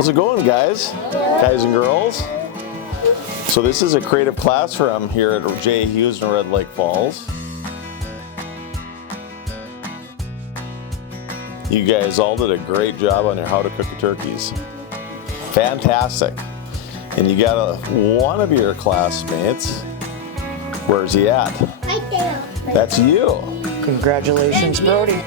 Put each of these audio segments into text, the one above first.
How's it going, guys? Guys and girls? So this is a creative classroom here at J. Hughes in Red Lake Falls. You guys all did a great job on your how to cook the turkeys. Fantastic. And you got one of your classmates. Where's he at? Right there. That's you. Congratulations, Brody.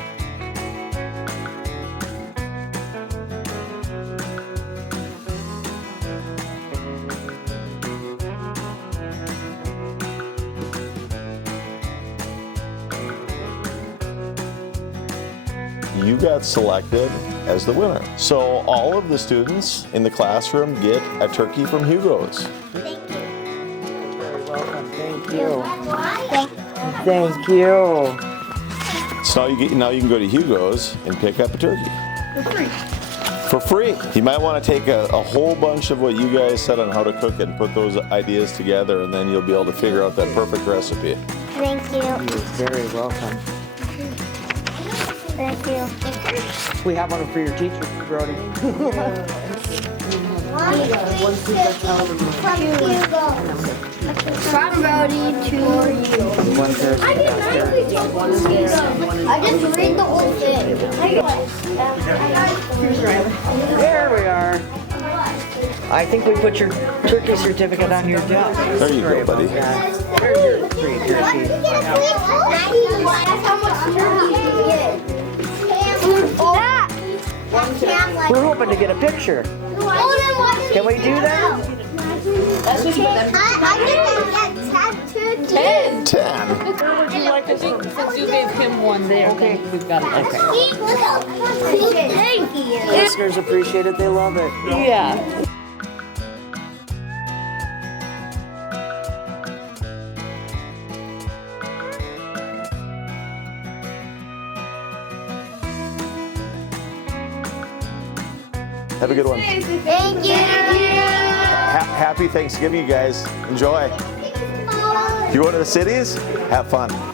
You got selected as the winner. So all of the students in the classroom get a turkey from Hugo's. Thank you. Very welcome. Thank you. Thank Thank you. So now you can go to Hugo's and pick up a turkey. For free. For free. You might want to take a whole bunch of what you guys said on how to cook it and put those ideas together, and then you'll be able to figure out that perfect recipe. Thank you. You're very welcome. Thank you. We have one for your teacher, Brody. From Brody to you. One's there. I just read the whole thing. There we are. I think we put your turkey certificate on your desk. There you go, buddy. There's your free turkey. That's how much turkey you get. We're hoping to get a picture. Can we do that? I'm gonna get 10. Since you gave him one there, okay, we've got it. Okay. Thank you. Listeners appreciate it. They love it. Yeah. Have a good one. Thank you. Happy Thanksgiving, you guys. Enjoy. If you go to the cities, have fun.